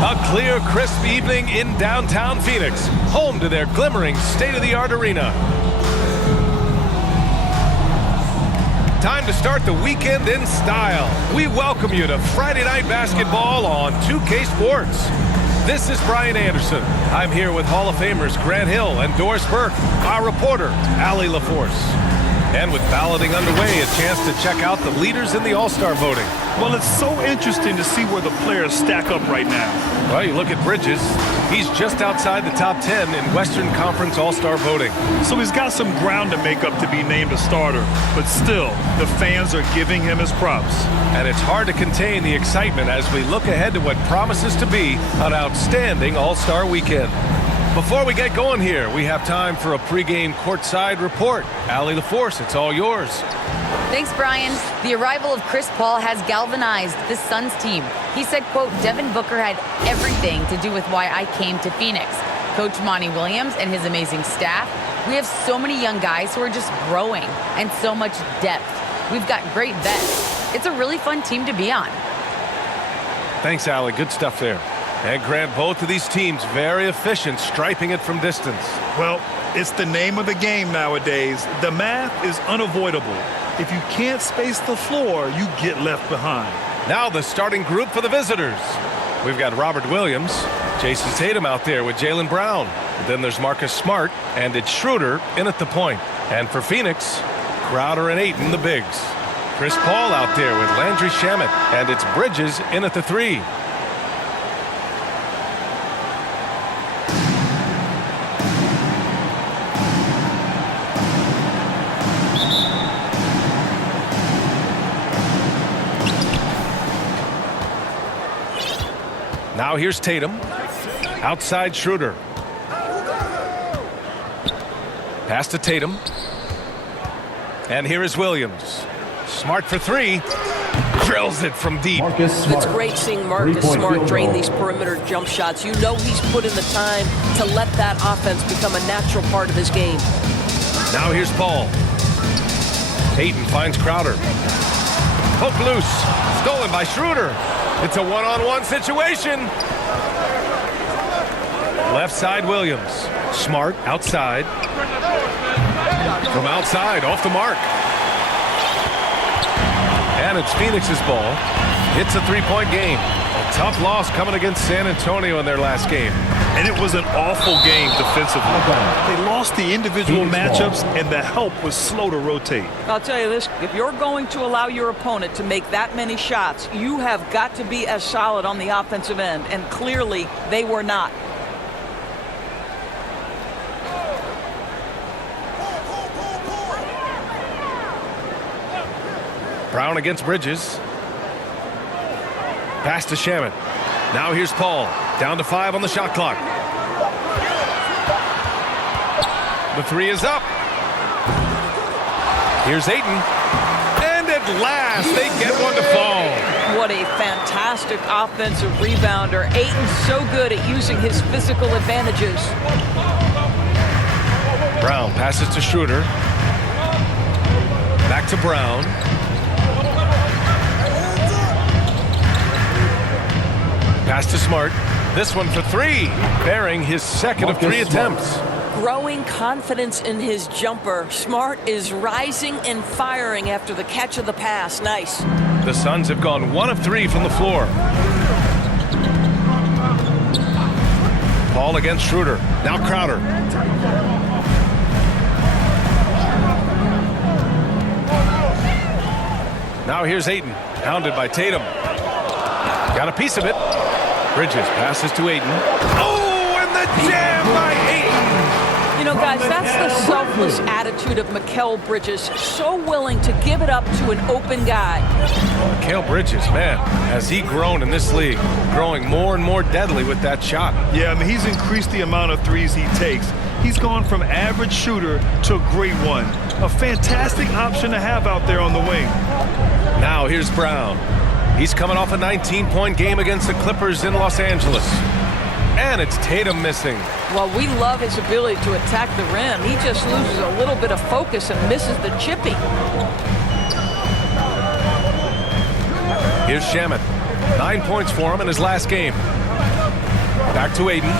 A clear, crisp evening in downtown Phoenix, home to their glimmering state-of-the-art arena. Time to start the weekend in style. We welcome you to Friday Night Basketball on 2K Sports. This is Brian Anderson. I'm here with Hall of Famers Grant Hill and Doris Burke, our reporter, Allie LaForce. And with balloting underway, a chance to check out the leaders in the All-Star voting. Well, it's so interesting to see where the players stack up right now. Well, you look at Bridges. He's just outside the top 10 in Western Conference All-Star voting. So he's got some ground to make up to be named a starter. But still, the fans are giving him his props. And it's hard to contain the excitement as we look ahead to what promises to be an outstanding All-Star weekend. Before we get going here, we have time for a pregame courtside report. Allie LaForce, it's all yours. Thanks, Brian. The arrival of Chris Paul has galvanized the Suns team. He said, quote, Devin Booker had everything to do with why I came to Phoenix. Coach Monty Williams and his amazing staff. We have so many young guys who are just growing and so much depth. We've got great vets. It's a really fun team to be on. Thanks, Allie. Good stuff there. And Grant, both of these teams very efficient, striping it from distance. Well, it's the name of the game nowadays. The math is unavoidable. If you can't space the floor, you get left behind. Now the starting group for the visitors. We've got Robert Williams, Jason Tatum out there with Jaylen Brown. Then there's Marcus Smart, and it's Schroeder in at the point. And for Phoenix, Crowder and Ayton, the bigs. Chris Paul out there with Landry Shamet, and it's Bridges in at the 3. Now here's Tatum. Outside Schroeder. Pass to Tatum. And here is Williams. Smart for 3. Drills it from deep. It's great seeing Marcus Smart drain these perimeter jump shots. You know he's put in the time to let that offense become a natural part of his game. Now here's Paul. Ayton finds Crowder. Hook loose. Stolen by Schroeder. It's a one-on-one situation. Left side Williams. Smart outside. From outside, off the mark. And it's Phoenix's ball. It's a three-point game. A tough loss coming against San Antonio in their last game. And it was an awful game defensively. They lost the individual matchups, and the help was slow to rotate. I'll tell you this, if you're going to allow your opponent to make that many shots, you have got to be as solid on the offensive end, and clearly they were not. Brown against Bridges. Pass to Shamet. Now here's Paul. Down to 5 on the shot clock. The 3 is up. Here's Ayton. And at last, they get one to fall. What a fantastic offensive rebounder. Ayton's so good at using his physical advantages. Brown passes to Schroeder. Back to Brown. Pass to Smart. This one for 3, bearing his second of 3 attempts. Growing confidence in his jumper. Smart is rising and firing after the catch of the pass. Nice. The Suns have gone 1 of 3 from the floor. Paul against Schroeder. Now Crowder. Now here's Ayton. Pounded by Tatum. Got a piece of it. Bridges passes to Ayton. Oh, and the jam by Ayton! You know, guys, that's the selfless attitude of Mikal Bridges. So willing to give it up to an open guy. Mikal Bridges, man, has he grown in this league? Growing more and more deadly with that shot. Yeah, I mean, he's increased the amount of threes he takes. He's gone from average shooter to a great one. A fantastic option to have out there on the wing. Now here's Brown. He's coming off a 19-point game against the Clippers in Los Angeles. And it's Tatum missing. Well, we love his ability to attack the rim. He just loses a little bit of focus and misses the chippy. Here's Shamet. 9 points for him in his last game. Back to Aiden.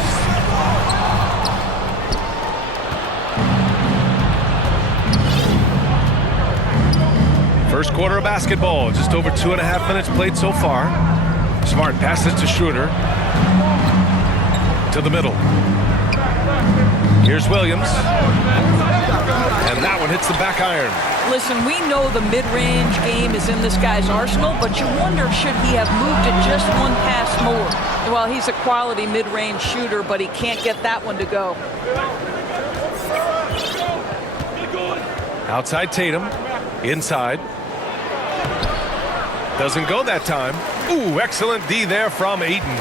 First quarter of basketball. Just over 2.5 minutes played so far. Smart passes to Schroeder. To the middle. Here's Williams. And that one hits the back iron. Listen, we know the mid-range game is in this guy's arsenal, but you wonder, should he have moved it just one pass more? Well, he's a quality mid-range shooter, but he can't get that one to go. Outside Tatum. Inside. Doesn't go that time. Ooh, excellent D there from Ayton.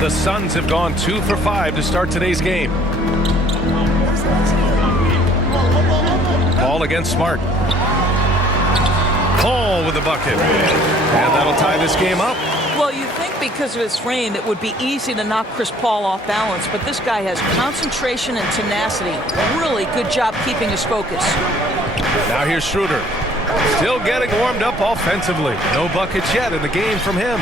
The Suns have gone 2 for 5 to start today's game. Paul against Smart. Paul with the bucket. And that'll tie this game up. Well, you think because of his frame it would be easy to knock Chris Paul off balance, but this guy has concentration and tenacity. Really good job keeping his focus. Now here's Schroeder. Still getting warmed up offensively. No buckets yet in the game from him.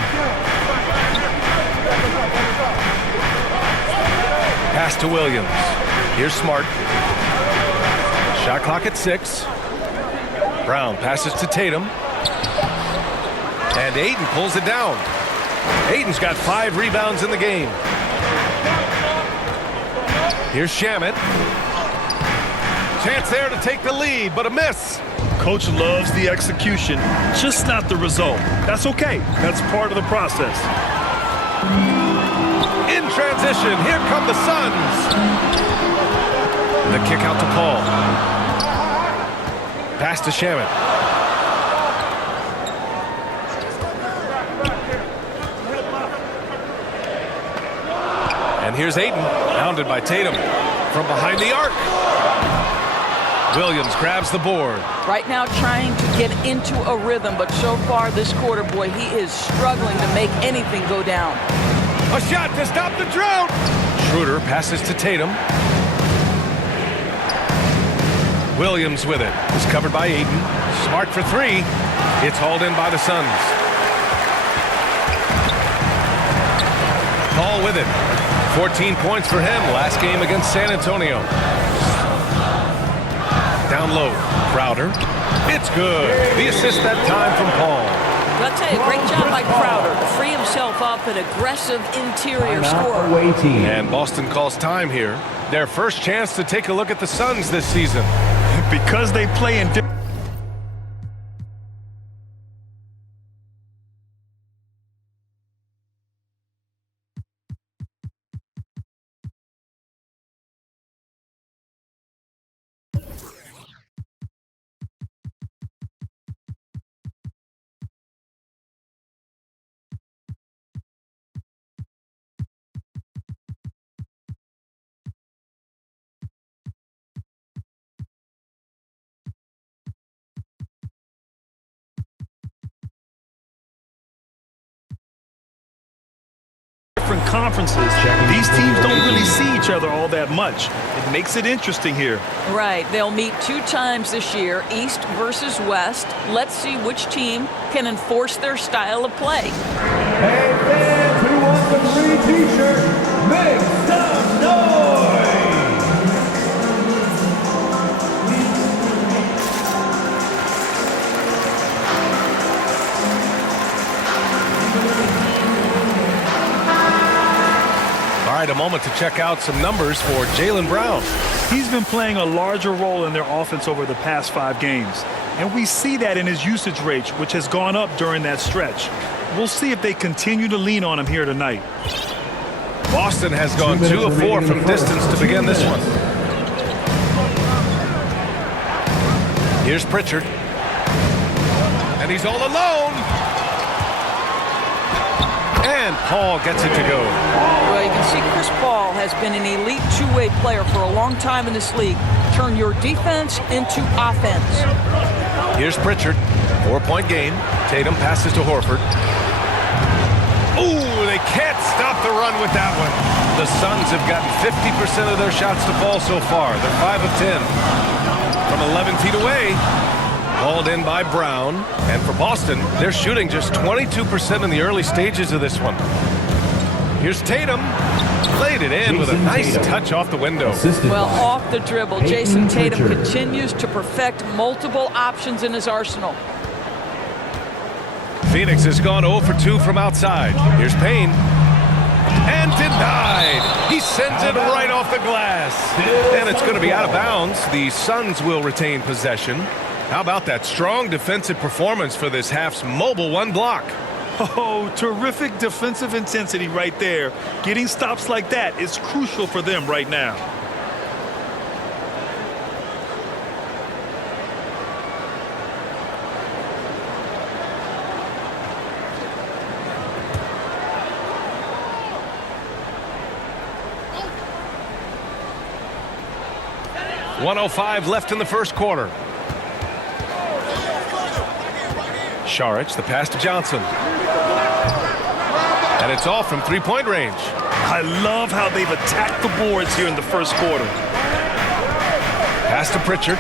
Pass to Williams. Here's Smart. Shot clock at 6. Brown passes to Tatum. And Ayton pulls it down. Ayton's got 5 rebounds in the game. Here's Shamet. Chance there to take the lead, but a miss. Coach loves the execution, just not the result. That's okay. That's part of the process. In transition, here come the Suns. The kick out to Paul. Pass to Shamet. And here's Ayton, pounded by Tatum from behind the arc. Williams grabs the board. Right now trying to get into a rhythm, but so far this quarter, boy, he is struggling to make anything go down. A shot to stop the drought. Schroeder passes to Tatum. Williams with it. It's covered by Ayton. Smart for 3. It's hauled in by the Suns. Paul with it. 14 points for him last game against San Antonio. Down low. Crowder. It's good. The assist that time from Paul. I'll tell you, great job by Crowder to free himself up, an aggressive interior scorer. And Boston calls time here. Their first chance to take a look at the Suns this season. Because they play in different. Conferences. These teams don't really see each other all that much. It makes it interesting here. Right. They'll meet 2 times this year, East versus West. Let's see which team can enforce their style of play. Hey, fans who want the free t-shirt, make some noise! All right, a moment to check out some numbers for Jaylen Brown. He's been playing a larger role in their offense over the past 5 games. And we see that in his usage rate, which has gone up during that stretch. We'll see if they continue to lean on him here tonight. Boston has gone 2 of 4 from distance to begin this one. Here's Pritchard. And he's all alone. And Paul gets it to go. Well, you can see Chris Paul has been an elite 2-way player for a long time in this league. Turn your defense into offense. Here's Pritchard. 4-point game. Tatum passes to Horford. Ooh, they can't stop the run with that one. The Suns have gotten 50% of their shots to fall so far. They're 5 of 10. From 11 feet away. Hauled in by Brown. And for Boston, they're shooting just 22% in the early stages of this one. Here's Tatum. Laid it in with a nice touch off the window. Well, off the dribble, Jason Tatum continues to perfect multiple options in his arsenal. Phoenix has gone 0 for 2 from outside. Here's Payne. And denied. He sends it right off the glass. And it's going to be out of bounds. The Suns will retain possession. How about that strong defensive performance for this half's mobile one block? Oh, terrific defensive intensity right there. Getting stops like that is crucial for them right now. .105 left in the first quarter. Saric, the pass to Johnson. And it's off from three-point range. I love how they've attacked the boards here in the first quarter. Pass to Pritchard.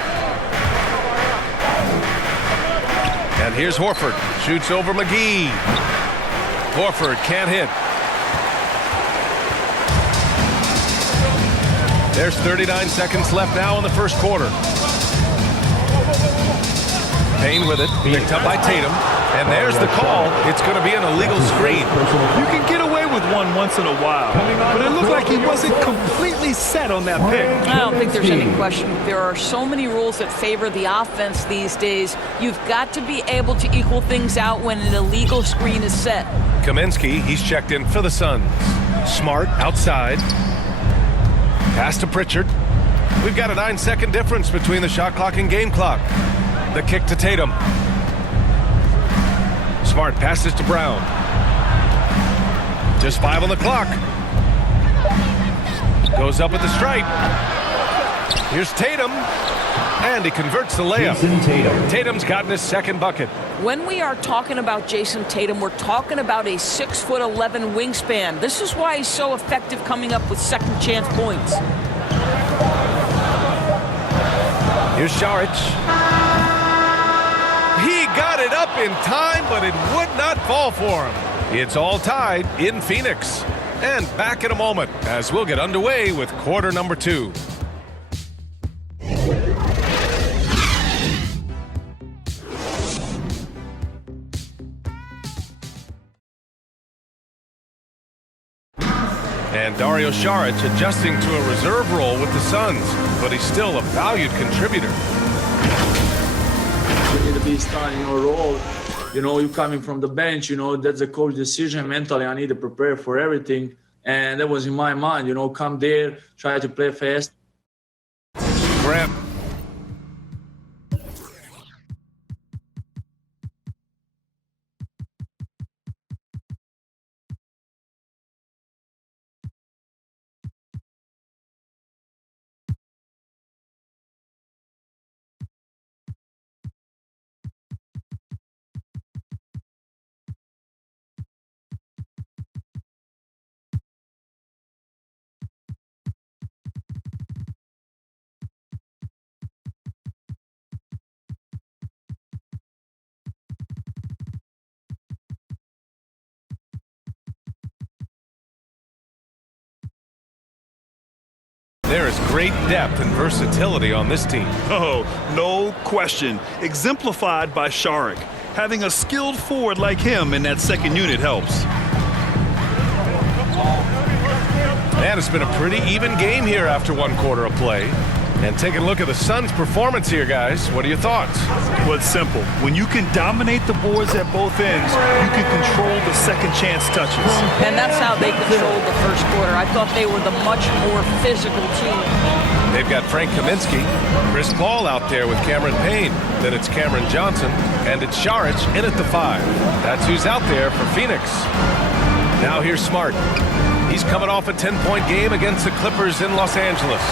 And here's Horford. Shoots over McGee. Horford can't hit. There's 39 seconds left now in the first quarter. Payne with it, picked up by Tatum. And there's the call. It's going to be an illegal screen. You can get away with one once in a while, but it looked like he wasn't completely set on that pick. I don't think there's any question. There are so many rules that favor the offense these days. You've got to be able to equal things out when an illegal screen is set. Kaminsky, he's checked in for the Suns. Smart outside. Pass to Pritchard. We've got a 9-second difference between the shot clock and game clock. The kick to Tatum. Smart passes to Brown. Just 5 on the clock. Goes up at the stripe. Here's Tatum. And he converts the layup. Tatum's gotten his second bucket. When we are talking about Jason Tatum, we're talking about a 6'11" wingspan. This is why he's so effective coming up with second chance points. Here's Saric. He got it up in time, but it would not fall for him. It's all tied in Phoenix. And back in a moment as we'll get underway with quarter number 2. And Dario Saric adjusting to a reserve role with the Suns, but he's still a valued contributor. You need to be starting your role. You know, you coming from the bench, you know, that's a coach decision. Mentally, I need to prepare for everything. And that was in my mind, you know, come there, try to play fast. Graham. There is great depth and versatility on this team. Oh, no question. Exemplified by Saric. Having a skilled forward like him in that second unit helps. And it's been a pretty even game here after one quarter of play. And taking a look at the Suns' performance here, guys. What are your thoughts? Well, it's simple. When you can dominate the boards at both ends, you can control the second chance touches. And that's how they controlled the first quarter. I thought they were the much more physical team. They've got Frank Kaminsky, Chris Paul out there with Cameron Payne. Then it's Cameron Johnson, and it's Saric in at the 5. That's who's out there for Phoenix. Now here's Smart. He's coming off a 10-point game against the Clippers in Los Angeles.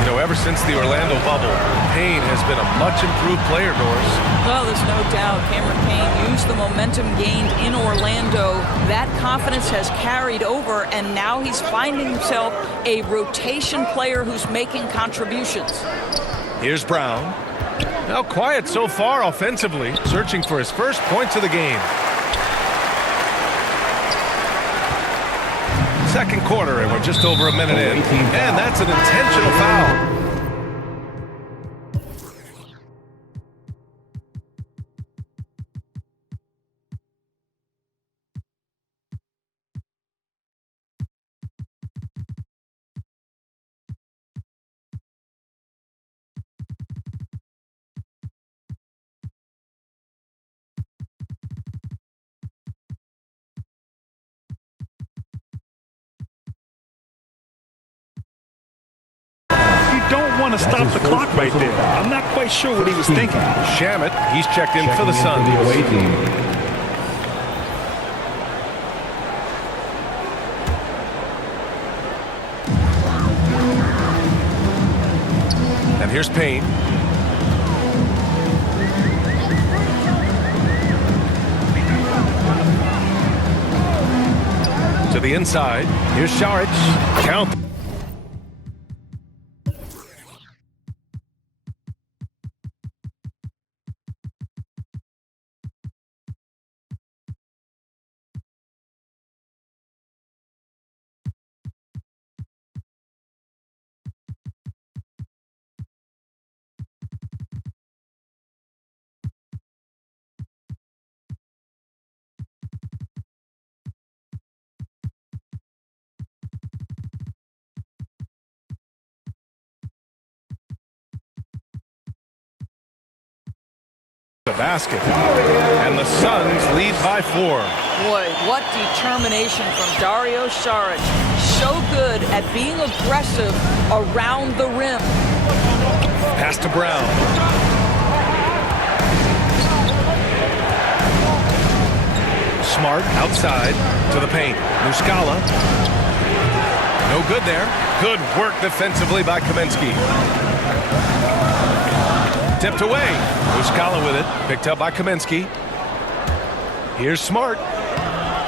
You know, ever since the Orlando bubble, Payne has been a much improved player, Norris. Well, there's no doubt Cameron Payne used the momentum gained in Orlando. That confidence has carried over, and now he's finding himself a rotation player who's making contributions. Here's Brown. Now quiet so far offensively, searching for his first points of the game. second quarter, and we're just over a minute in. And that's an intentional foul. You don't want to stop the clock right there. I'm not quite sure what he was thinking. Shamit, he's checked in for the Suns. And here's Payne. To the inside. Here's Saric. Count. The basket. And the Suns lead by 4. Boy, what determination from Dario Saric. So good at being aggressive around the rim. Pass to Brown. Smart outside to the paint. Muscala. No good there. Good work defensively by Kaminsky. Tipped away. Muscala with it. Picked up by Kaminsky. Here's Smart.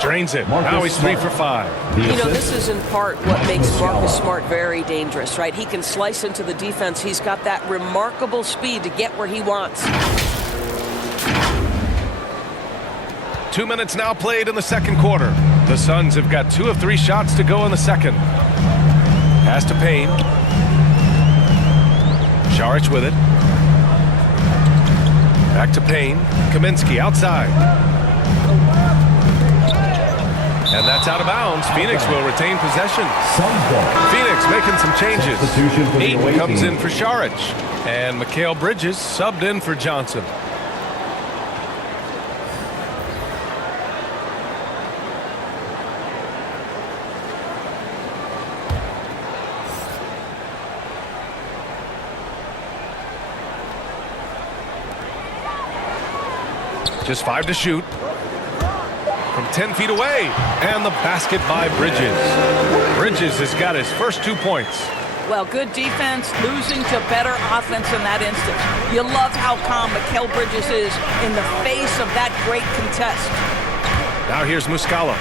Drains it. Now he's 3 for 5. You know, this is in part what makes Marcus Smart very dangerous, right? He can slice into the defense. He's got that remarkable speed to get where he wants. 2 minutes now played in the second quarter. The Suns have got 2 of 3 shots to go in the second. Pass to Payne. Saric with it. Back to Payne. Kaminsky outside. And that's out of bounds. Phoenix will retain possession. Phoenix making some changes. Ayton comes in for Saric. And Mikal Bridges subbed in for Johnson. Just 5 to shoot. From 10 feet away. And the basket by Bridges. Bridges has got his first 2 points. Well, good defense, losing to better offense in that instance. You love how calm Mikal Bridges is in the face of that great contest. Now here's Muscala.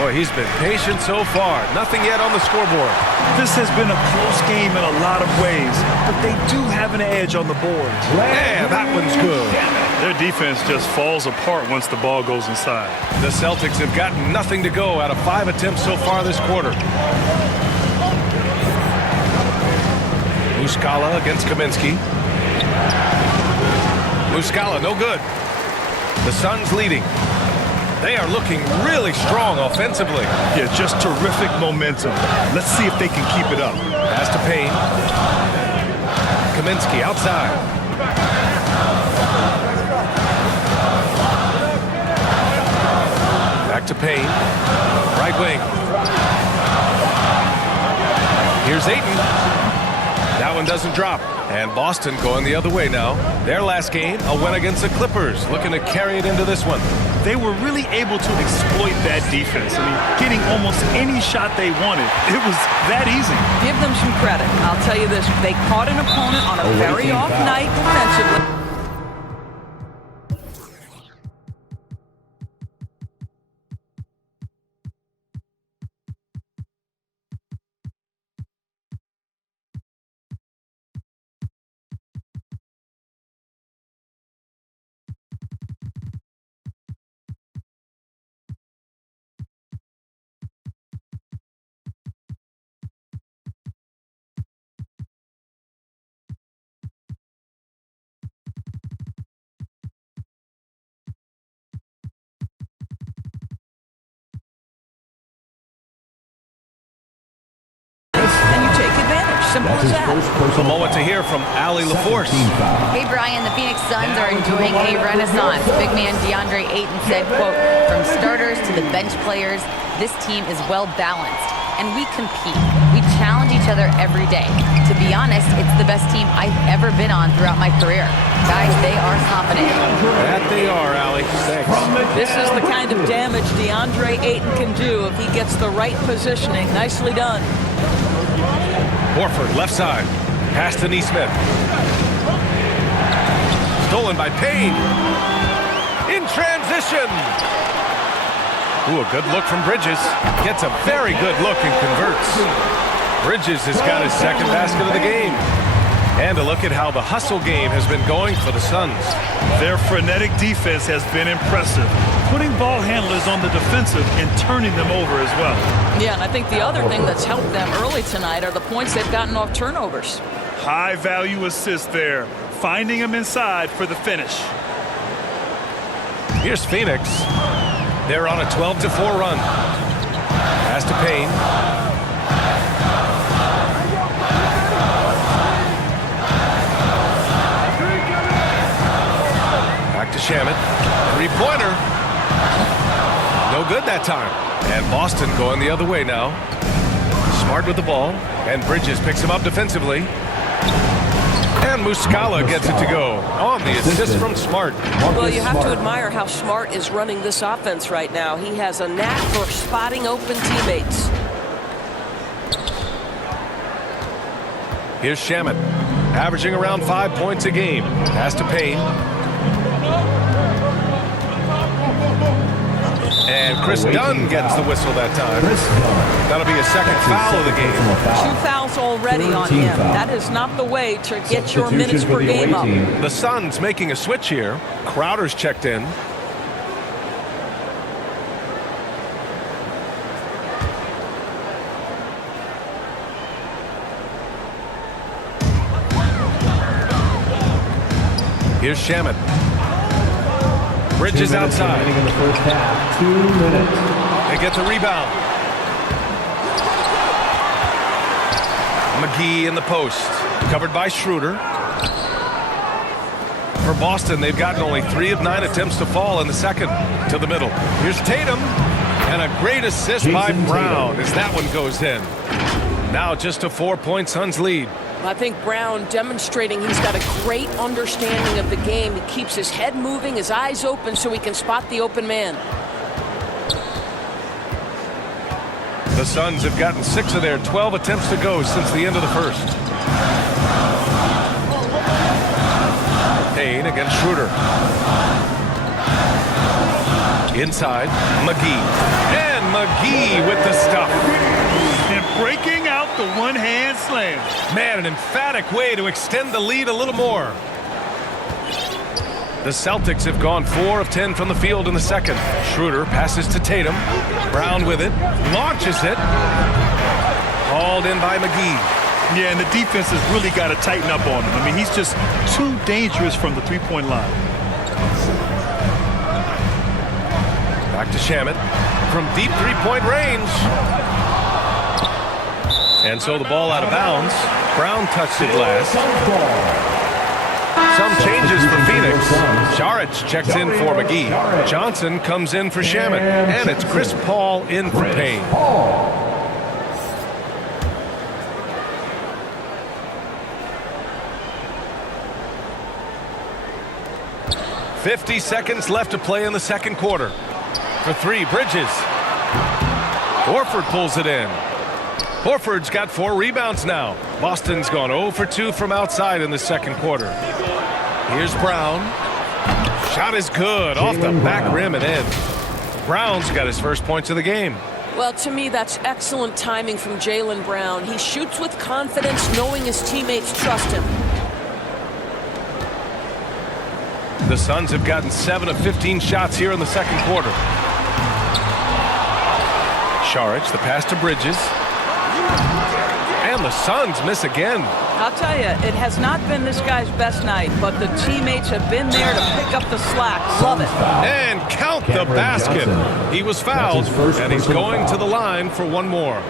Boy, he's been patient so far. Nothing yet on the scoreboard. This has been a close game in a lot of ways, but they do have an edge on the board. Yeah, that one's good. Their defense just falls apart once the ball goes inside. The Celtics have gotten nothing to go out of 5 attempts so far this quarter. Muscala against Kaminsky. Muscala, no good. The Suns leading. They are looking really strong offensively. Yeah, just terrific momentum. Let's see if they can keep it up. Pass to Payne. Kaminsky outside. Back to Payne. Right wing. Here's Ayton. That one doesn't drop. And Boston going the other way now. Their last game, a win against the Clippers, looking to carry it into this one. They were really able to exploit that defense. I mean, getting almost any shot they wanted. It was that easy. Give them some credit. I'll tell you this, they caught an opponent on a very off night defensively. Simple as that. A moment to hear from Allie LaForce. Hey, Brian, the Phoenix Suns are enjoying a renaissance. Big man DeAndre Ayton said, quote, from starters to the bench players, this team is well balanced, and we compete. We challenge each other every day. To be honest, it's the best team I've ever been on throughout my career. Guys, they are confident. That they are, Allie. Thanks. This is the kind of damage DeAndre Ayton can do if he gets the right positioning. Nicely done. Horford, left side. Pass to Neesmith. Stolen by Payne. In transition. Ooh, a good look from Bridges. Gets a very good look and converts. Bridges has got his second basket of the game. And a look at how the hustle game has been going for the Suns. Their frenetic defense has been impressive, putting ball handlers on the defensive and turning them over as well. Yeah, and I think the other thing that's helped them early tonight are the points they've gotten off turnovers. High-value assist there, finding him inside for the finish. Here's Phoenix. They're on a 12-4 run. Pass to Payne. Back to Shamet. Three-pointer. No good that time. And Boston going the other way now. Smart with the ball. And Bridges picks him up defensively. And Muscala gets it to go on the assist from Smart. Well, you have to admire how Smart is running this offense right now. He has a knack for spotting open teammates. Here's Shamet, averaging around 5 points a game. Pass to Payne. And Chris Dunn gets the whistle that time. That'll be a second foul of the game. 2 fouls already on him. That is not the way to get your minutes per game up. The Suns making a switch here. Crowder's checked in. Here's Shamet. Bridges outside. In the first half, 2 minutes. They get the rebound. McGee in the post. Covered by Schroeder. For Boston, they've gotten only 3 of 9 attempts to fall in the second. To the middle. Here's Tatum. And a great assist by Brown as that one goes in. Now just a 4-point Suns lead. I think Brown demonstrating he's got a great understanding of the game. He keeps his head moving, his eyes open so he can spot the open man. The Suns have gotten 6 of their 12 attempts to go since the end of the first. Payne against Schroeder. Inside, McGee. And McGee with the stuff. And breaking out the one-hand slam. Man, an emphatic way to extend the lead a little more. The Celtics have gone 4 of 10 from the field in the second. Schroeder passes to Tatum. Brown with it. Launches it. Hauled in by McGee. Yeah, and the defense has really got to tighten up on him. I mean, he's just too dangerous from the three-point line. Back to Shamet. From deep three-point range. And so the ball out of bounds. Brown touched the glass. Some changes for Phoenix. Saric checks in for McGee. Johnson comes in for Shamet. And it's Chris Paul in for Payne. 50 seconds left to play in the second quarter. For 3, Bridges. Horford pulls it in. Horford's got 4 rebounds now. Boston's gone 0 for 2 from outside in the second quarter. Here's Brown. Shot is good off the back rim and in. Brown's got his first points of the game. Well, to me, that's excellent timing from Jaylen Brown. He shoots with confidence, knowing his teammates trust him. The Suns have gotten 7 of 15 shots here in the second quarter. Saric, the pass to Bridges. And the Suns miss again. I'll tell you, it has not been this guy's best night, but the teammates have been there to pick up the slack. Love it. And count the basket. He was fouled, and he's going to the line for one more.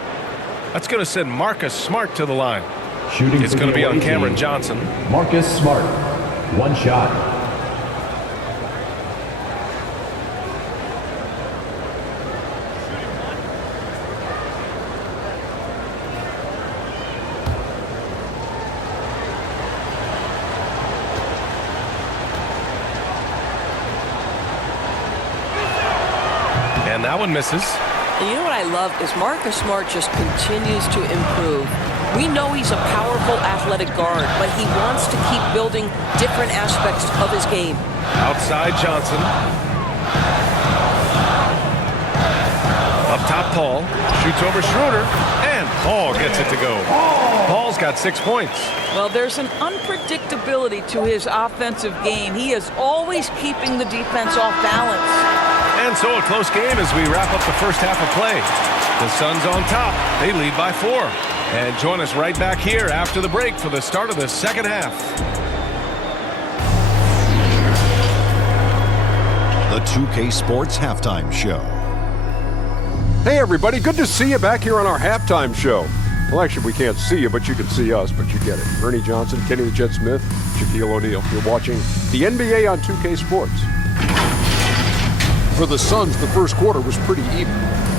That's going to send Marcus Smart to the line. Shooting It's going to be on Cameron Johnson. Marcus Smart. One shot. And that one misses. And you know what I love is Marcus Smart just continues to improve. We know he's a powerful athletic guard, but he wants to keep building different aspects of his game. Outside Johnson. Up top Paul. Shoots over Schroeder. And Paul gets it to go. Paul's got 6 points. Well, there's an unpredictability to his offensive game. He is always keeping the defense off balance. And so a close game as we wrap up the first half of play. The Suns on top. They lead by 4. And join us right back here after the break for the start of the second half. The 2K Sports Halftime Show. Hey everybody, good to see you back here on our halftime show. Well, actually, we can't see you, but you can see us, but you get it. Ernie Johnson, Kenny the Jet Smith, Shaquille O'Neal. You're watching the NBA on 2K Sports. For the Suns, the first quarter was pretty even,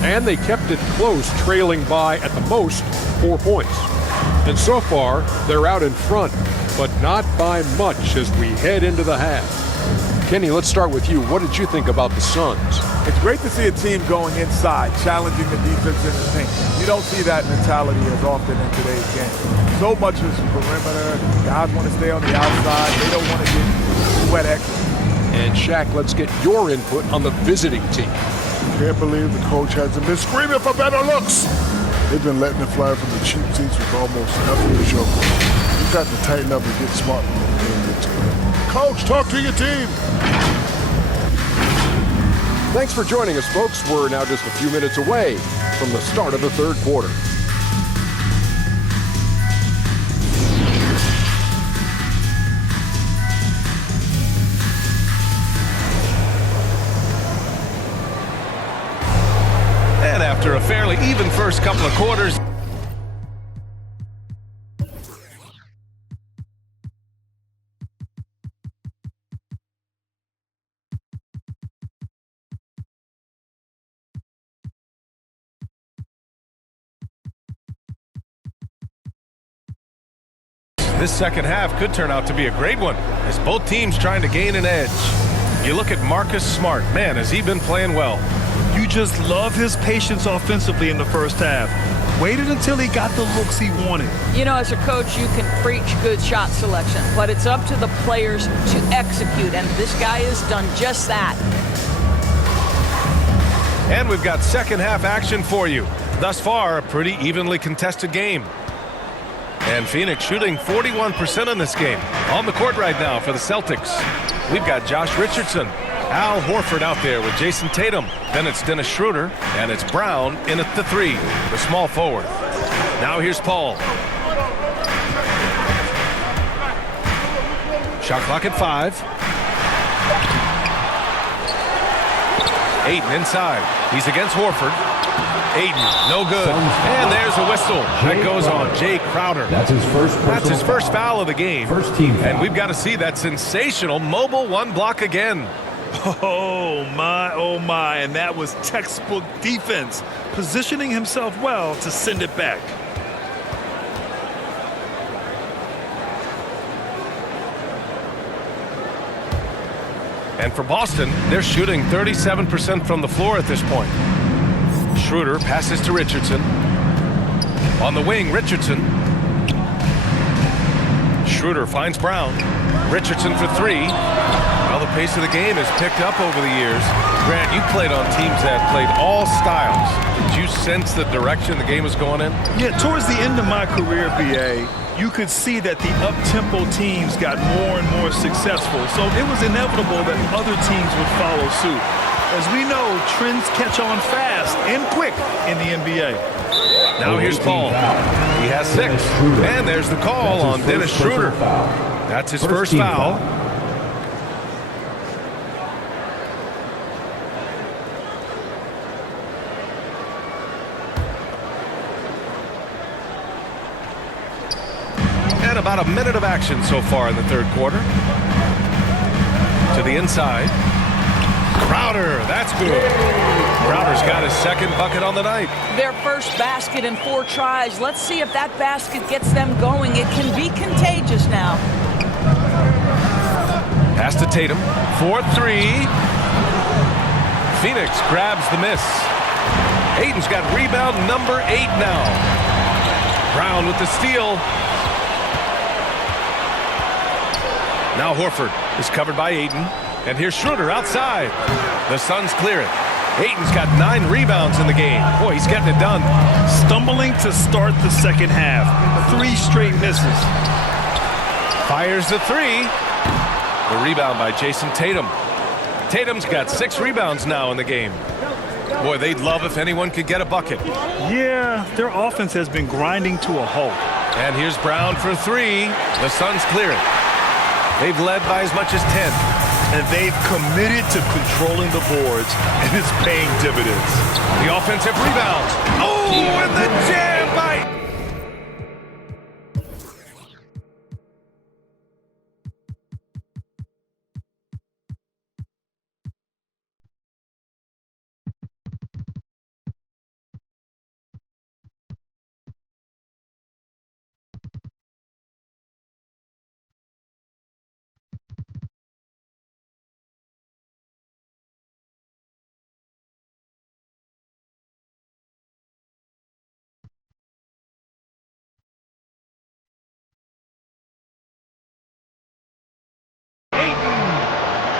and they kept it close, trailing by, at the most, 4 points. And so far, they're out in front, but not by much as we head into the half. Kenny, let's start with you. What did you think about the Suns? It's great to see a team going inside, challenging the defense in the paint. You don't see that mentality as often in today's game. So much is perimeter. Guys want to stay on the outside. They don't want to get sweat extra. And Shaq, let's get your input on the visiting team. Can't believe the coach hasn't been screaming for better looks. They've been letting it fly from the cheap seats with almost nothing to show for it. You've got to tighten up and get smart when the game gets good. Coach, talk to your team. Thanks for joining us, folks. We're now just a few minutes away from the start of the third quarter. And after a fairly even first couple of quarters, this second half could turn out to be a great one as both teams trying to gain an edge. You look at Marcus Smart. Man, has he been playing well. You just love his patience offensively in the first half. Waited until he got the looks he wanted. You know, as a coach, you can preach good shot selection, but it's up to the players to execute, and this guy has done just that. And we've got second half action for you. Thus far, a pretty evenly contested game. And Phoenix shooting 41% in this game. On the court right now for the Celtics, we've got Josh Richardson. Al Horford out there with Jason Tatum. Then it's Dennis Schroeder, and it's Brown in at the 3, the small forward. Now here's Paul. Shot clock at 5. Ayton inside. He's against Horford. Ayton, no good. And there's a whistle. That goes on Jay Crowder. That's his first foul of the game. First team foul. And we've got to see that sensational mobile one block again. Oh my, and that was textbook defense, positioning himself well to send it back. And for Boston, they're shooting 37% from the floor at this point. Schroeder passes to Richardson. On the wing, Richardson. Schroeder finds Brown. Richardson for 3. Well, the pace of the game has picked up over the years. Grant, you played on teams that played all styles. Did you sense the direction the game was going in? Yeah, towards the end of my career, BA, you could see that the up-tempo teams got more and more successful. So it was inevitable that other teams would follow suit. As we know, trends catch on fast and quick in the NBA. Now here's Paul. He has 6. And there's the call on Dennis Schroeder. That's his first foul. And about a minute of action so far in the third quarter. To the inside. Crowder, that's good. Crowder's got his second bucket on the night. Their first basket in 4 tries. Let's see if that basket gets them going. It can be contagious now. Pass to Tatum for 3. Phoenix grabs the miss. Aiden's got rebound number 8 now. Brown with the steal. Now Horford is covered by Aiden. And here's Schroeder outside. The Suns clear it. Aiden's got 9 rebounds in the game. Boy, he's getting it done. Stumbling to start the second half. 3 straight misses. Fires the 3. The rebound by Jason Tatum. Tatum's got 6 rebounds now in the game. Boy, they'd love if anyone could get a bucket. Yeah, their offense has been grinding to a halt. And here's Brown for 3. The Suns clear it. They've led by as much as 10. And they've committed to controlling the boards, and it's paying dividends. The offensive rebound. Oh, and the jam by...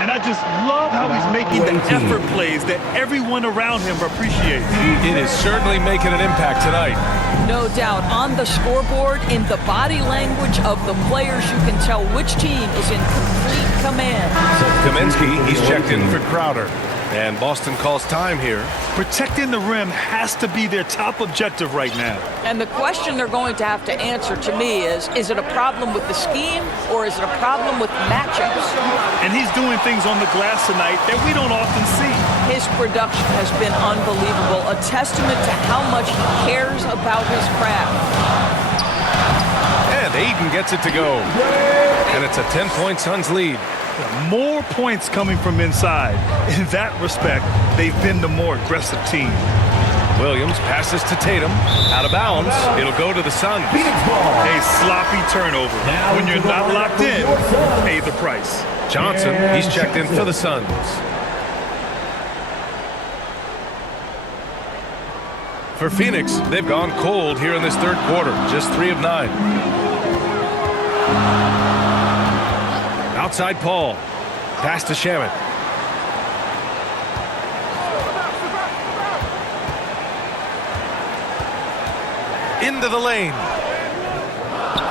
And I just love how he's making the effort plays that everyone around him appreciates. It is certainly making an impact tonight. No doubt. On the scoreboard, in the body language of the players, you can tell which team is in complete command. Kaminsky, he's checked in for Crowder. And Boston calls time here. Protecting the rim has to be their top objective right now. And the question they're going to have to answer to me is it a problem with the scheme or is it a problem with matchups? And he's doing things on the glass tonight that we don't often see. His production has been unbelievable, a testament to how much he cares about his craft. And Aiden gets it to go. And it's a 10-point Suns lead. More points coming from inside. In that respect, they've been the more aggressive team. Williams passes to Tatum. Out of bounds. It'll go to the Suns. A sloppy turnover. When you're not locked in, pay the price. Johnson, he's checked in for the Suns. For Phoenix, they've gone cold here in this third quarter. Just 3 of 9. Outside Paul. Pass to Shamet. Into the lane.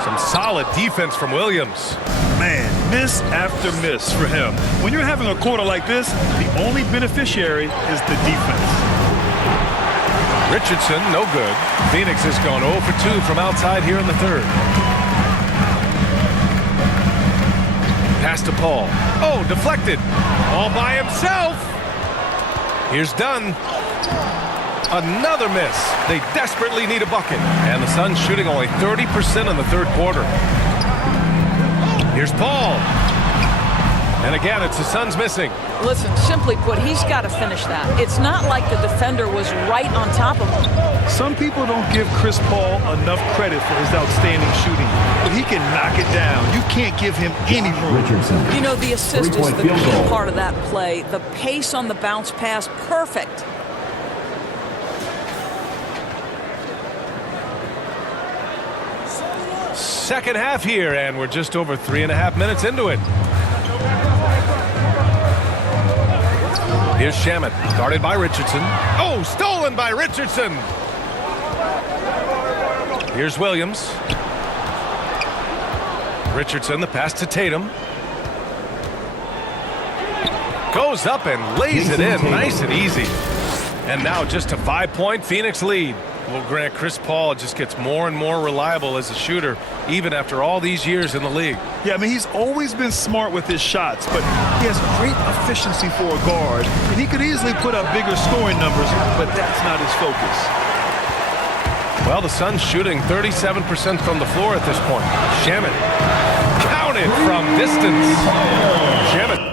Some solid defense from Williams. Man, miss after miss for him. When you're having a quarter like this, the only beneficiary is the defense. Richardson, no good. Phoenix has gone 0 for 2 from outside here in the third. Pass to Paul. Oh, deflected. All by himself. Here's Dunn. Another miss. They desperately need a bucket. And the Suns shooting only 30% in the third quarter. Here's Paul. And again, it's the Suns missing. Listen, simply put, he's got to finish that. It's not like the defender was right on top of him. Some people don't give Chris Paul enough credit for his outstanding shooting, but he can knock it down. You can't give him any room. You know, the assist is the key part of that play. The pace on the bounce pass, perfect. Second half here, and we're just over 3.5 minutes into it. Here's Shamet, guarded by Richardson. Oh, stolen by Richardson. Here's Williams. Richardson, the pass to Tatum. Goes up and lays it in, nice and easy. And now just a 5-point Phoenix lead. Well, Grant, Chris Paul just gets more and more reliable as a shooter, even after all these years in the league. Yeah, I mean, he's always been smart with his shots, but he has great efficiency for a guard, and he could easily put up bigger scoring numbers, but that's not his focus. Well, the Suns shooting 37% from the floor at this point. Shamet counted from distance. Shamet.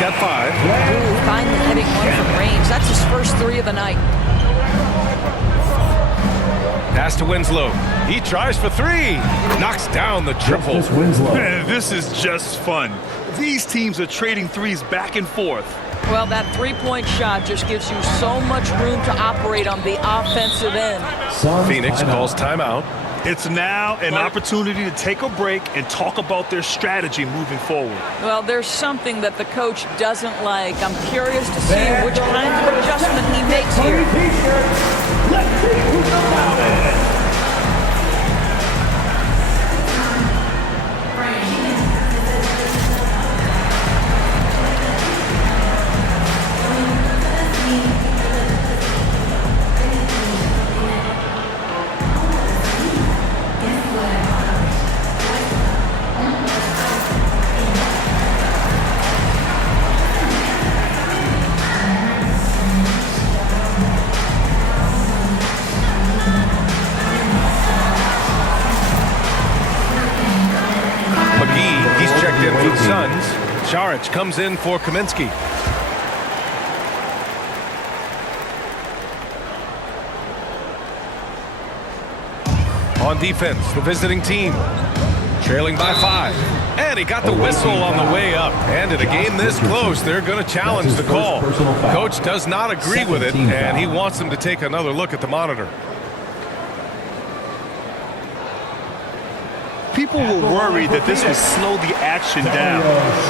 Got 5. Ooh, finally hitting one from range. That's his first 3 of the night. Pass to Winslow. He tries for 3. Knocks down the triple. Man, this is just fun. These teams are trading threes back and forth. Well, that three-point shot just gives you so much room to operate on the offensive end. Phoenix calls timeout. It's now an opportunity to take a break and talk about their strategy moving forward. Well, there's something that the coach doesn't like. I'm curious to see which kind of adjustment he makes here. Let's see who's about it. Suns. Šarić comes in for Kaminsky. On defense, the visiting team. Trailing by 5. And he got the whistle on the way up. And in a game this close, they're going to challenge the call. Coach does not agree with it, and he wants them to take another look at the monitor. People were worried that this would slow the action down.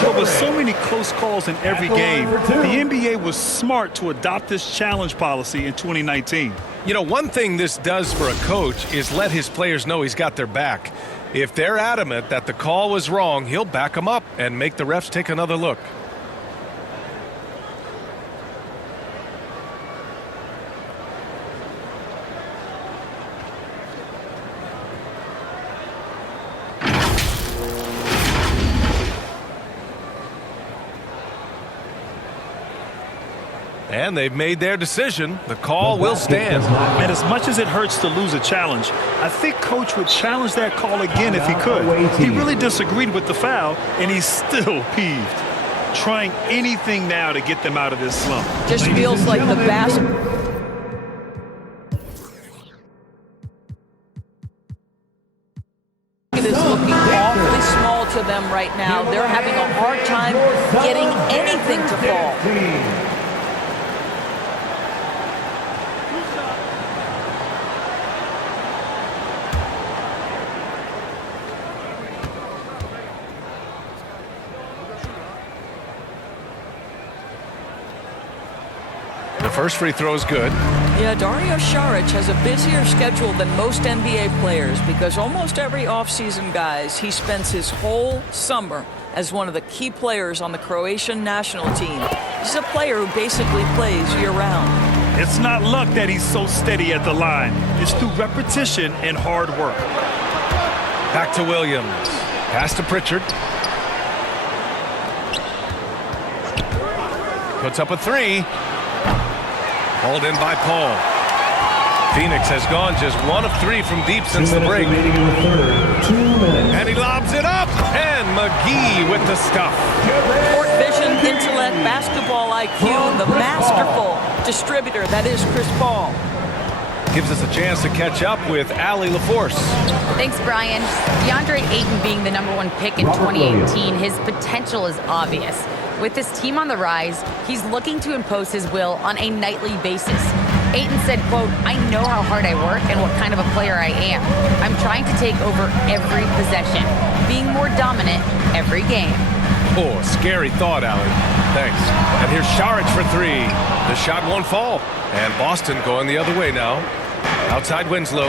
But with so many close calls in every game, the NBA was smart to adopt this challenge policy in 2019. You know, one thing this does for a coach is let his players know he's got their back. If they're adamant that the call was wrong, he'll back them up and make the refs take another look. And they've made their decision. The call will stand. And as much as it hurts to lose a challenge, I think Coach would challenge that call again if he could. He really disagreed with the foul, and he's still peeved. Trying anything now to get them out of this slump. Just feels like the basket is looking awfully small to them right now. They're having a hard time getting anything to fall. The first free throw is good. Yeah, Dario Šarić has a busier schedule than most NBA players because almost every offseason, guys, he spends his whole summer as one of the key players on the Croatian national team. He's a player who basically plays year-round. It's not luck that he's so steady at the line. It's through repetition and hard work. Back to Williams. Pass to Pritchard. Puts up a 3. Hauled in by Paul. Phoenix has gone just 1 of 3 from deep since the break. And he lobs it up. And McGee with the stuff. Court vision, intellect, basketball IQ, the masterful distributor that is Chris Paul. Gives us a chance to catch up with Allie LaForce. Thanks, Brian. DeAndre Ayton being the #1 pick in 2018, his potential is obvious. With his team on the rise, he's looking to impose his will on a nightly basis. Ayton said, quote, "I know how hard I work and what kind of a player I am. I'm trying to take over every possession, being more dominant every game." Oh, scary thought, Allie. Thanks. And here's Saric for three. The shot won't fall. And Boston going the other way now. Outside Winslow.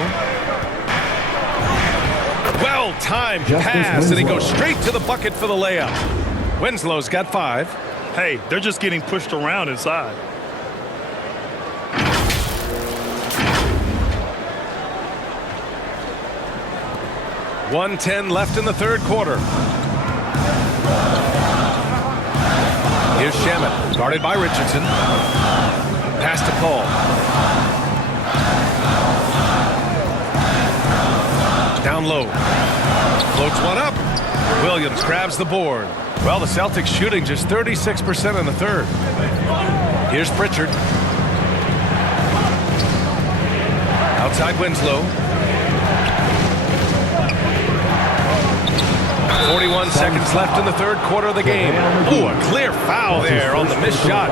Well-timed pass, and he goes straight to the bucket for the layup. Winslow's got 5. Hey, they're just getting pushed around inside. .110 left in the third quarter. Here's Shamet, guarded by Richardson. Pass to Paul. Down low. Floats one up. Williams grabs the board. Well, the Celtics shooting just 36% in the third. Here's Pritchard. Outside Winslow. 41 seconds left in the third quarter of the game. Ooh, a clear foul there on the missed shot.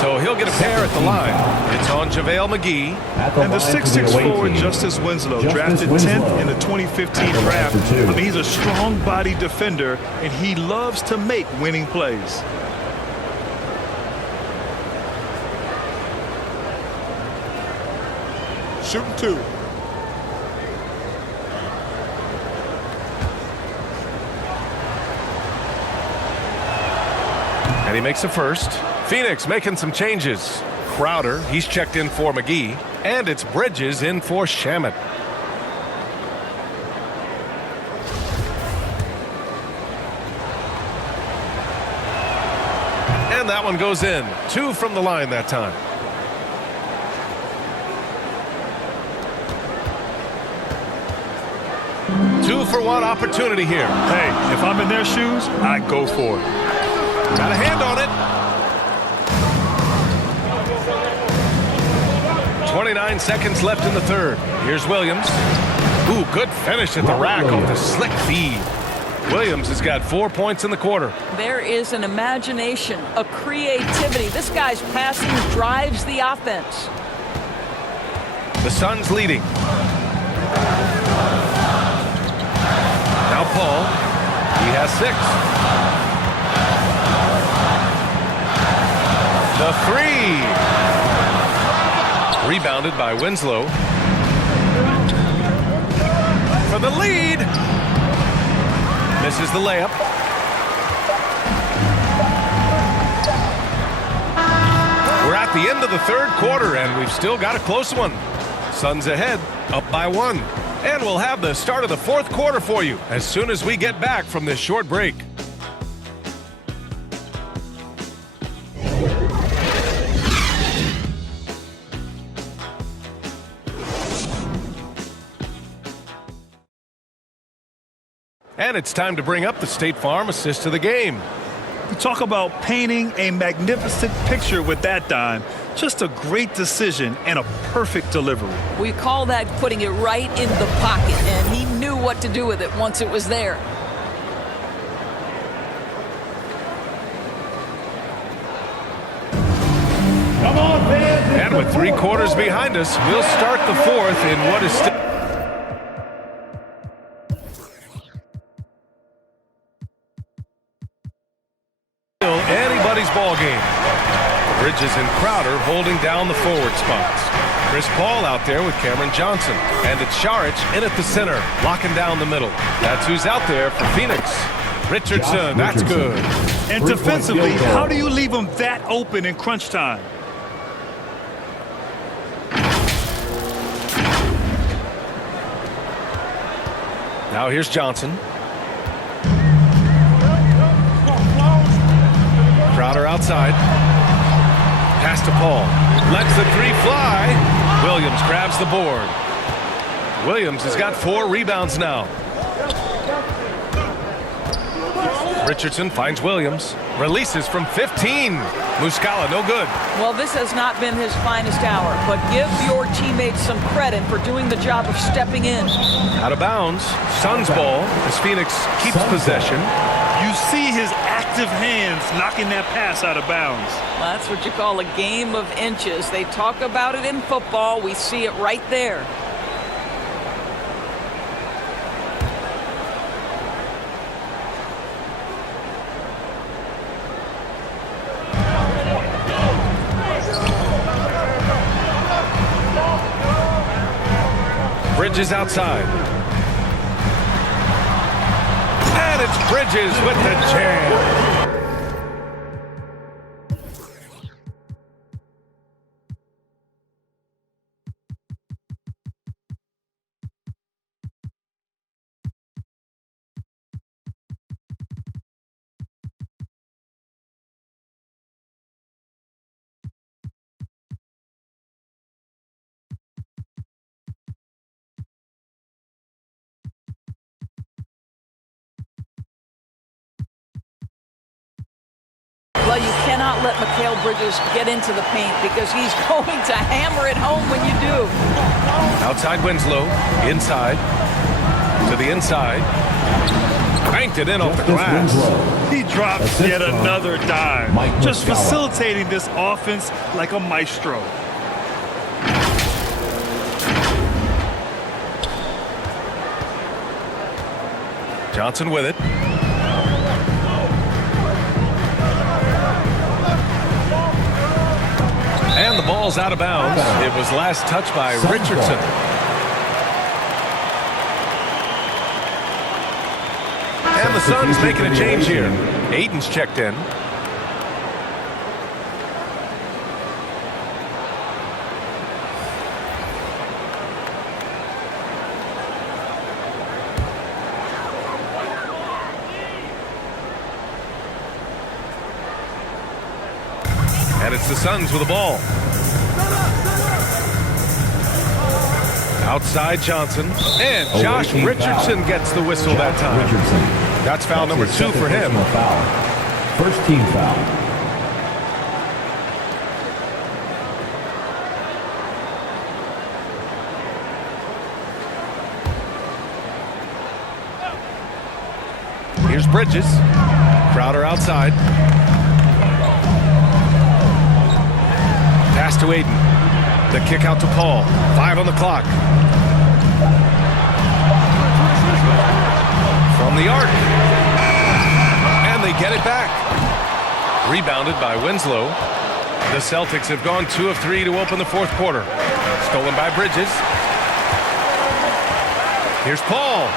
So he'll get a pair at the line. It's on JaVale McGee. And the 6'6" forward Justice Winslow, drafted 10th in the 2015 draft. I mean, he's a strong body defender, and he loves to make winning plays. Shooting 2. And he makes a first. Phoenix making some changes. Crowder, he's checked in for McGee. And it's Bridges in for Shamet. And that one goes in. 2 from the line that time. Two-for-one opportunity here. Hey, if I'm in their shoes, I go for it. Got a hand on it. 29 seconds left in the third. Here's Williams. Ooh, good finish at the rack off the slick feed. Williams has got 4 points in the quarter. There is an imagination, a creativity. This guy's passing drives the offense. The Suns leading. Now Paul. He has 6. The 3. Rebounded by Winslow. For the lead. Misses the layup. We're at the end of the third quarter, and we've still got a close one. Suns ahead, up by 1. And we'll have the start of the fourth quarter for you as soon as we get back from this short break. And it's time to bring up the State Farm assist of the game. You talk about painting a magnificent picture with that dime. Just a great decision and a perfect delivery. We call that putting it right in the pocket, and he knew what to do with it once it was there. Come on, fans. And with 3 quarters behind us, we'll start the fourth in what is still anybody's ball game. Bridges and Crowder holding down the forward spots. Chris Paul out there with Cameron Johnson. And it's Saric in at the center, locking down the middle. That's who's out there for Phoenix. Richardson, that's good. And defensively, how do you leave them that open in crunch time? Now here's Johnson. Crowder outside. Pass to Paul. Lets the 3 fly. Williams grabs the board. Williams has got 4 rebounds now. Richardson finds Williams. Releases from 15. Muscala, no good. Well, this has not been his finest hour, but give your teammates some credit for doing the job of stepping in. Out of bounds. Suns ball as Phoenix keeps possession. You see his accuracy active hands knocking that pass out of bounds. Well, that's what you call a game of inches. They talk about it in football. We see it right there. Bridges outside. And it's Bridges with the jam. Well, you cannot let Mikal Bridges get into the paint because he's going to hammer it home when you do. Outside Winslow, inside, to the inside. Banked it in off the glass. He drops yet another dime. Just facilitating this offense like a maestro. Johnson with it. And the ball's out of bounds. It was last touched by Richardson. And the Suns making a change here. Aiden's checked in. And it's the Suns with the ball. Outside Johnson. And Josh Richardson gets the whistle that time. That's foul number 2 for him. First team foul. Here's Bridges. Crowder outside. Pass to Aiden. The kick out to Paul. 5 on the clock. From the arc. And they get it back. Rebounded by Winslow. The Celtics have gone 2 of 3 to open the fourth quarter. Stolen by Bridges. Here's Paul.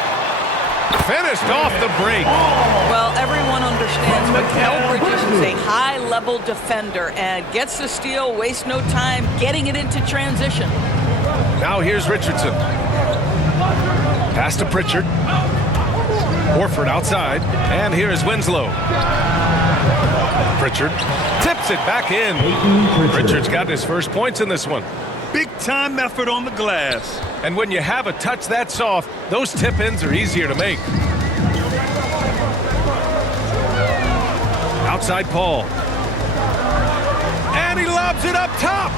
Finished off the break. Well, everyone understands Mikal Bridges is a high-level defender and gets the steal, wastes no time getting it into transition. Now here's Richardson. Pass to Pritchard. Horford outside. And here is Winslow. Pritchard tips it back in. Pritchard's got his first points in this one. Big-time effort on the glass. And when you have a touch that soft, those tip-ins are easier to make. Outside Paul. And he lobs it up top.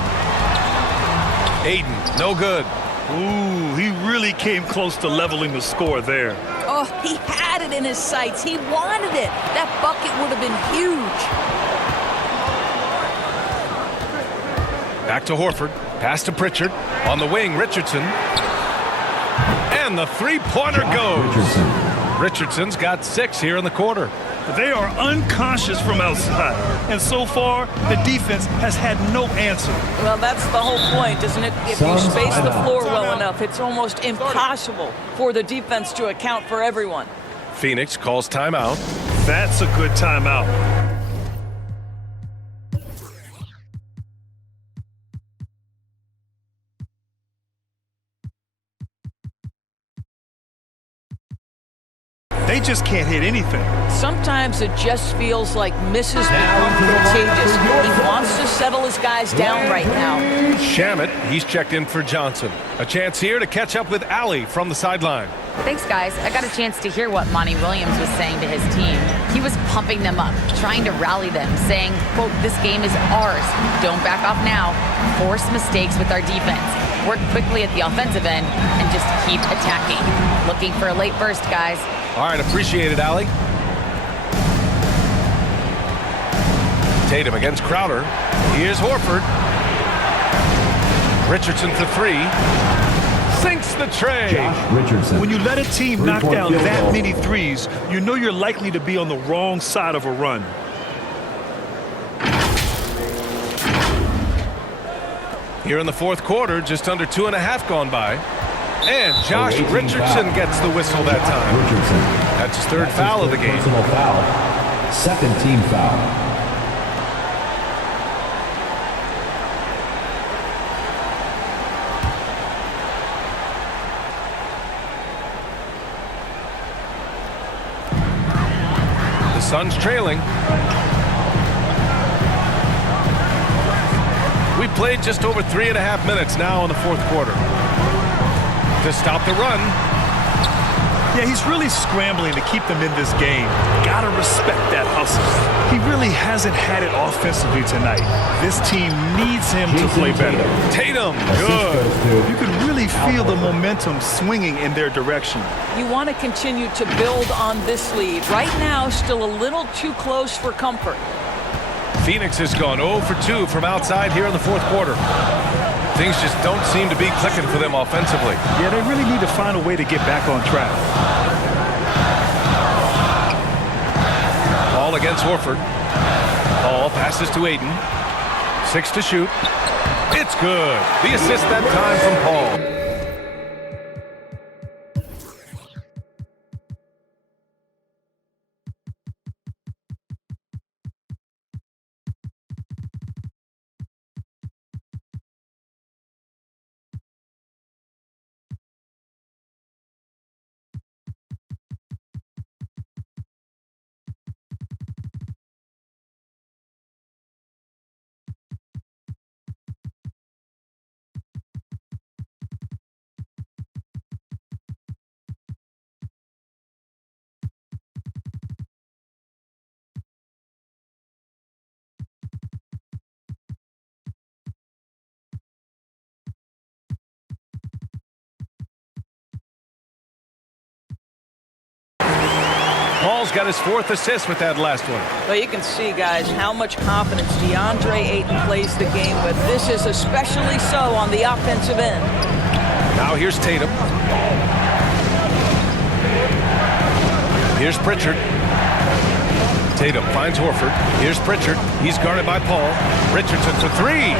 Aiden, no good. Ooh, he really came close to leveling the score there. Oh, he had it in his sights. He wanted it. That bucket would have been huge. Back to Horford. Pass to Pritchard. On the wing, Richardson. And the three-pointer goes. Richardson's got 6 here in the quarter. They are unconscious from outside. And so far, the defense has had no answer. Well, that's the whole point, isn't it? If you space the floor well enough, it's almost impossible for the defense to account for everyone. Phoenix calls timeout. That's a good timeout. They just can't hit anything. Sometimes it just feels like misses become contagious. He wants to settle his guys down right now. Shamet, he's checked in for Johnson. A chance here to catch up with Allie from the sideline. Thanks, guys. I got a chance to hear what Monty Williams was saying to his team. He was pumping them up, trying to rally them, saying, quote, "This game is ours. Don't back off now. Force mistakes with our defense. Work quickly at the offensive end and just keep attacking." Looking for a late burst, guys. All right, appreciate it, Allie. Tatum against Crowder. Here's Horford. Richardson for three. Sinks the tray. When you let a team knock down that many threes, you know you're likely to be on the wrong side of a run. Here in the fourth quarter, just under 2.5 gone by. And Josh Richardson gets the whistle that time. That's his third foul of the game. Personal foul. Second team foul. The Suns trailing. We played just over 3.5 minutes now in the fourth quarter. To stop the run. Yeah, he's really scrambling to keep them in this game. Gotta respect that hustle. He really hasn't had it offensively tonight. This team needs him to play better. Tatum, good. You can really feel the momentum swinging in their direction. You want to continue to build on this lead. Right now, still a little too close for comfort. Phoenix has gone 0 for 2 from outside here in the fourth quarter. Things just don't seem to be clicking for them offensively. Yeah, they really need to find a way to get back on track. Paul against Horford. Paul passes to Aiden. 6 to shoot. It's good. The assist that time from Paul. Paul's got his 4th assist with that last one. Well, you can see, guys, how much confidence DeAndre Ayton plays the game with. This is especially so on the offensive end. Now here's Tatum. Here's Pritchard. Tatum finds Horford. Here's Pritchard. He's guarded by Paul. Richardson for three.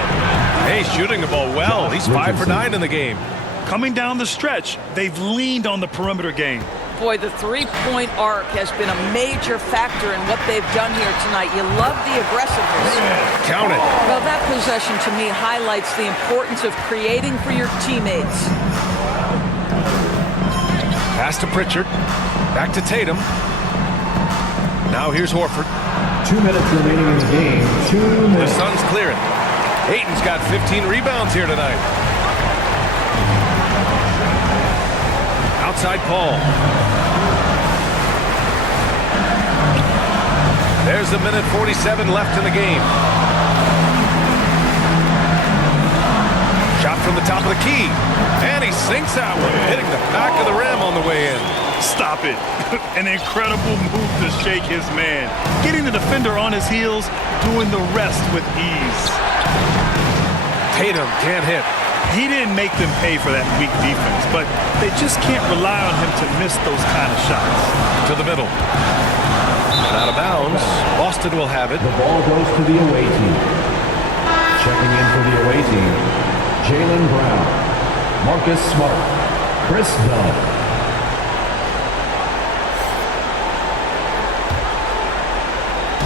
Hey, shooting the ball well. He's 5 for 9 in the game. Coming down the stretch, they've leaned on the perimeter game. Boy, the three-point arc has been a major factor in what they've done here tonight. You love the aggressiveness. Count it. Well, that possession to me highlights the importance of creating for your teammates. Pass to Pritchard. Back to Tatum. Now here's Horford. 2 minutes remaining in the game. 2 minutes. The Suns clear it. Ayton's got 15 rebounds here tonight. Outside Paul. There's a minute 47 left in the game. Shot from the top of the key. And he sinks that one, hitting the back of the rim on the way in. Stop it. An incredible move to shake his man. Getting the defender on his heels, doing the rest with ease. Tatum can't hit. He didn't make them pay for that weak defense, but they just can't rely on him to miss those kind of shots. To the middle. And out of bounds. Boston will have it. The ball goes to the away team. Checking in for the away team, Jaylen Brown, Marcus Smart, Chris Dunn.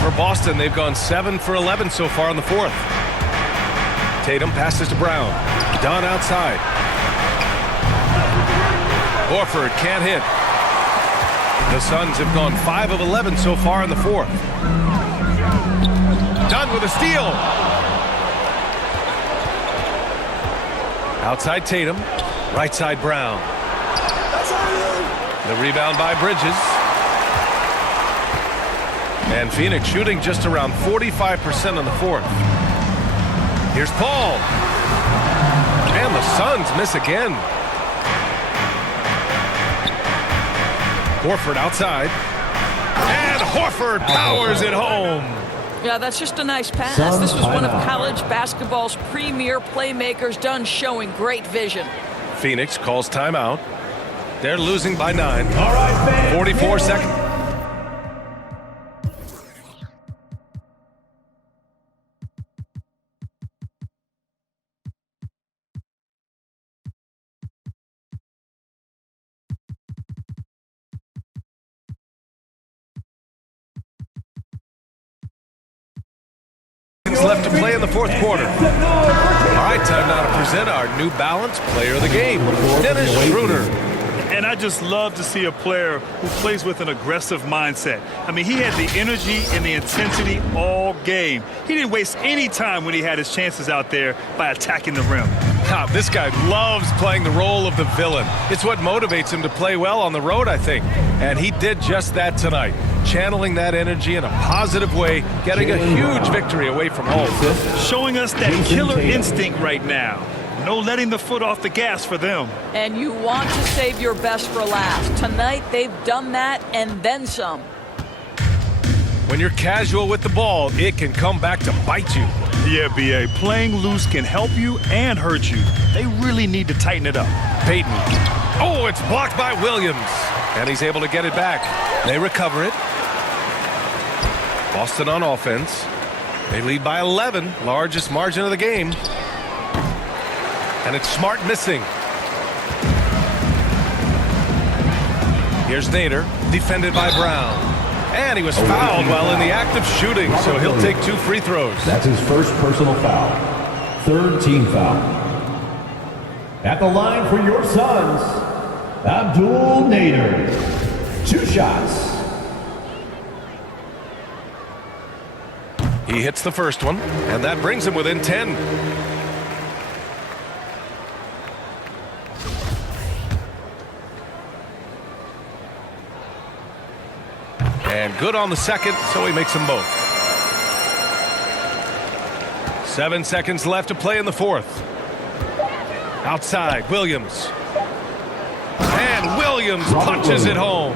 For Boston, they've gone 7 for 11 so far in the fourth. Tatum passes to Brown. Dunn outside. Horford can't hit. The Suns have gone 5 of 11 so far in the fourth. Dunn with a steal. Outside Tatum. Right side Brown. The rebound by Bridges. And Phoenix shooting just around 45% in the fourth. Here's Paul. And the Suns miss again. Horford outside. And Horford powers it home. Yeah, that's just a nice pass. This was one of college basketball's premier playmakers, done showing great vision. Phoenix calls timeout. They're losing by 9. All right, man. 44 seconds. Left to play in the fourth quarter. All right, time now to present our New Balance Player of the Game, Dennis Schroeder. And I just love to see a player who plays with an aggressive mindset. I mean, he had the energy and the intensity all game. He didn't waste any time when he had his chances out there by attacking the rim. This guy loves playing the role of the villain. It's what motivates him to play well on the road, I think. And he did just that tonight, channeling that energy in a positive way, getting a huge victory away from home. Showing us that killer instinct right now. No letting the foot off the gas for them. And you want to save your best for last. Tonight, they've done that and then some. When you're casual with the ball, it can come back to bite you. Yeah, B.A., playing loose can help you and hurt you. They really need to tighten it up. Payton. Oh, it's blocked by Williams. And he's able to get it back. They recover it. Boston on offense. They lead by 11, largest margin of the game. And it's Smart missing. Here's Nader, defended by Brown. And he was fouled while in the act of shooting, so he'll take 2 free throws. That's his first personal foul. 3rd team foul. At the line for your Suns, Abdul Nader. 2 shots. He hits the first one, and that brings him within 10. And good on the second, so he makes them both. 7 seconds left to play in the fourth. Outside, Williams. And Williams punches it home.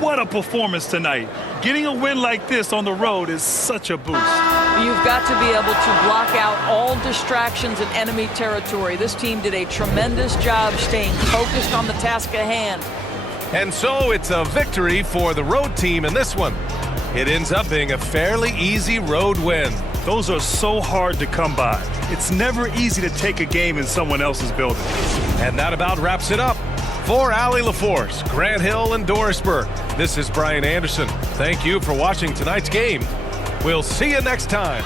What a performance tonight. Getting a win like this on the road is such a boost. You've got to be able to block out all distractions in enemy territory. This team did a tremendous job staying focused on the task at hand. And so it's a victory for the road team in this one. It ends up being a fairly easy road win. Those are so hard to come by. It's never easy to take a game in someone else's building. And that about wraps it up. For Allie LaForce, Grant Hill, and Dorisburg, this is Brian Anderson. Thank you for watching tonight's game. We'll see you next time.